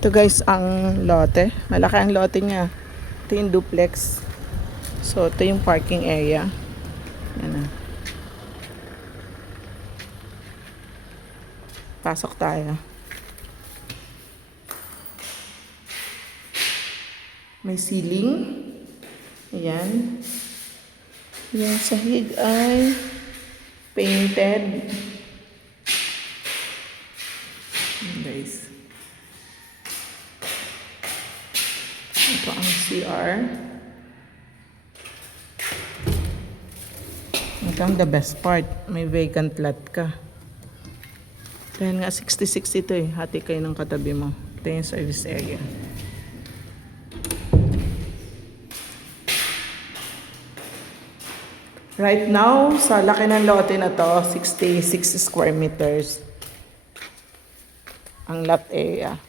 Ito guys ang lote. Malaki ang lote niya. Ito yung duplex. So ito yung parking area. Yan na. Pasok tayo. May ceiling. Ayan. Yung sahig ay painted. Ayan guys. Ito ang CR. Ito ang the best part. May vacant lot ka. Dahil nga 66 ito eh. Hati kayo ng katabi mo. Ito yung service area. Right now, sa laki ng lote na to, 66 square meters. Ang lot area.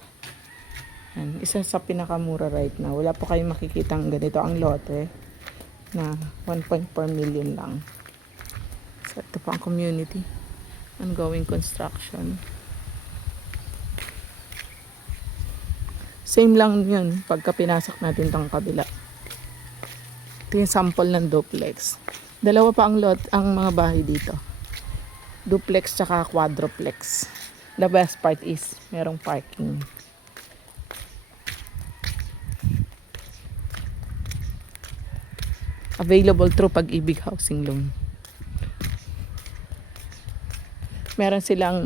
Yan, isa sa pinakamura right now. Wala po kayong makikita ang ganito ang lote na 1.4 million lang. So, ito po ang community. Ongoing construction. Same lang yun pagka pinasok natin tong kabila. Ito yung sample ng duplex. Dalawa pa ang lot, ang mga bahay dito. Duplex tsaka quadruplex. The best part is merong parking. Available through Pag-ibig Housing Loan. Meron silang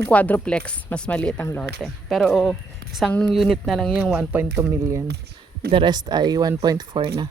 yung quadruplex, mas maliit ang lote. Pero isang unit na lang yung 1.2 million. The rest ay 1.4 na.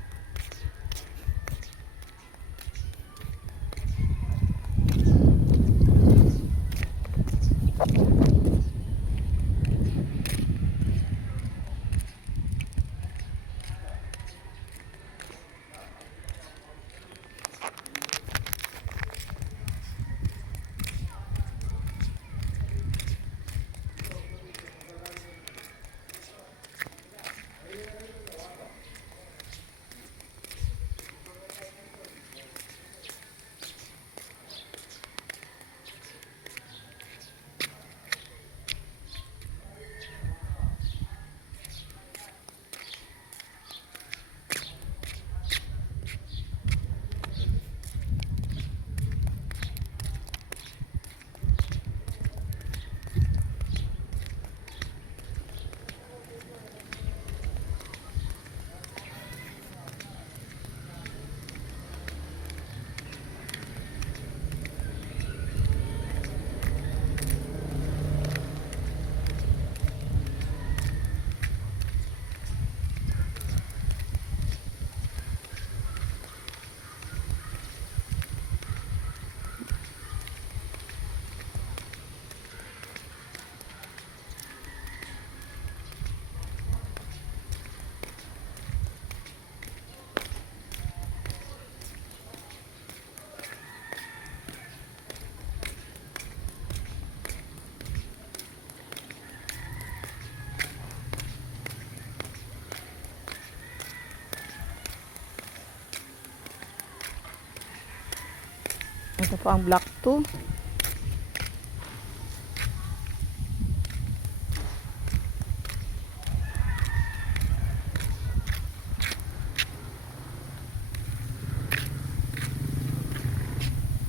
Ito po ang block 2.